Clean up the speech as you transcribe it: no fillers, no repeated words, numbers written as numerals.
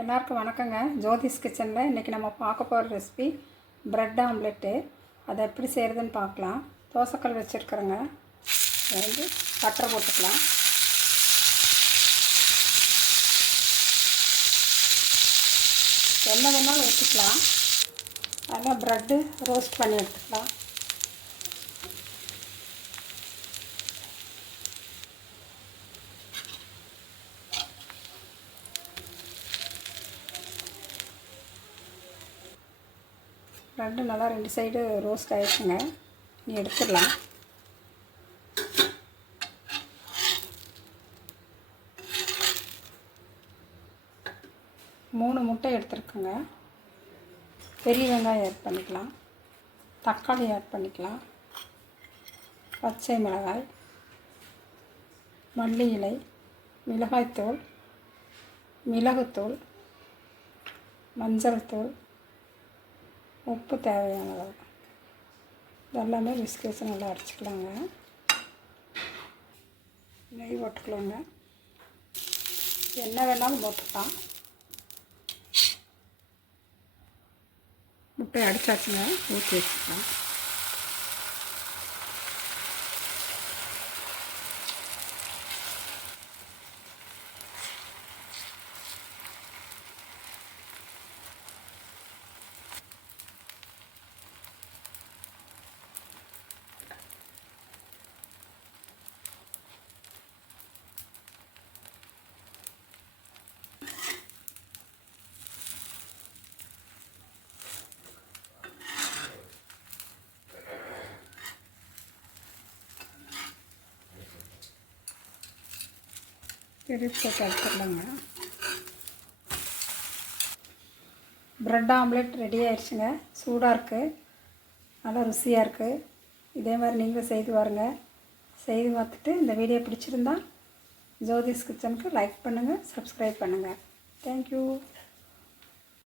எல்லாருக்கும் வணக்கங்க. ஜோதிஸ் கிச்சனில் இன்றைக்கி நம்ம பார்க்க போகிற ரெசிபி ப்ரெட் ஆம்லெட்டு. அதை எப்படி செய்கிறதுன்னு பார்க்கலாம். தோசைக்கல் வச்சுருக்குறேங்க. அதை வந்து பட்டர் போட்டுக்கலாம். என்ன வேணாலும் ஊற்றிக்கலாம். அதில் ப்ரெட்டு ரோஸ்ட் பண்ணி எடுத்துக்கலாம். ப்ரெட்டு நல்லா 2 சைடு ரோஸ்ட் ஆகிடுச்சுங்க. நீ எடுத்துடலாம். மூணு முட்டை எடுத்துருக்குங்க. பெரிய வெங்காயம் ஆட் பண்ணிக்கலாம். தக்காளி ஆட் பண்ணிக்கலாம். பச்சை மிளகாய், மல்லி இலை, மிளகாய்த்தூள், மிளகுத்தூள், மஞ்சள் தூள், உப்பு தேவையான அளவு. இதெல்லாமே பிஸ்கெட்ஸ் நல்லா அரைச்சிக்கலாங்க. நெய் போட்டுக்கலாங்க. என்ன வேணாலும் போட்டுக்கலாம். முட்டை அடிச்சாச்சுங்க. ஊற்றி வச்சுக்கலாம். திருப்பி எடுத்துடலாங்க. ப்ரெட் ஆம்லெட் ரெடி ஆயிடுச்சுங்க. சூடாக இருக்குது, நல்லா ருசியாக இருக்குது. இதே மாதிரி நீங்களும் செய்து பாருங்கள். செய்து பார்த்துட்டு இந்த வீடியோ பிடிச்சிருந்தா ஜோதிஸ் கிச்சனுக்கு லைக் பண்ணுங்கள், சப்ஸ்கிரைப் பண்ணுங்கள். தேங்க்யூ.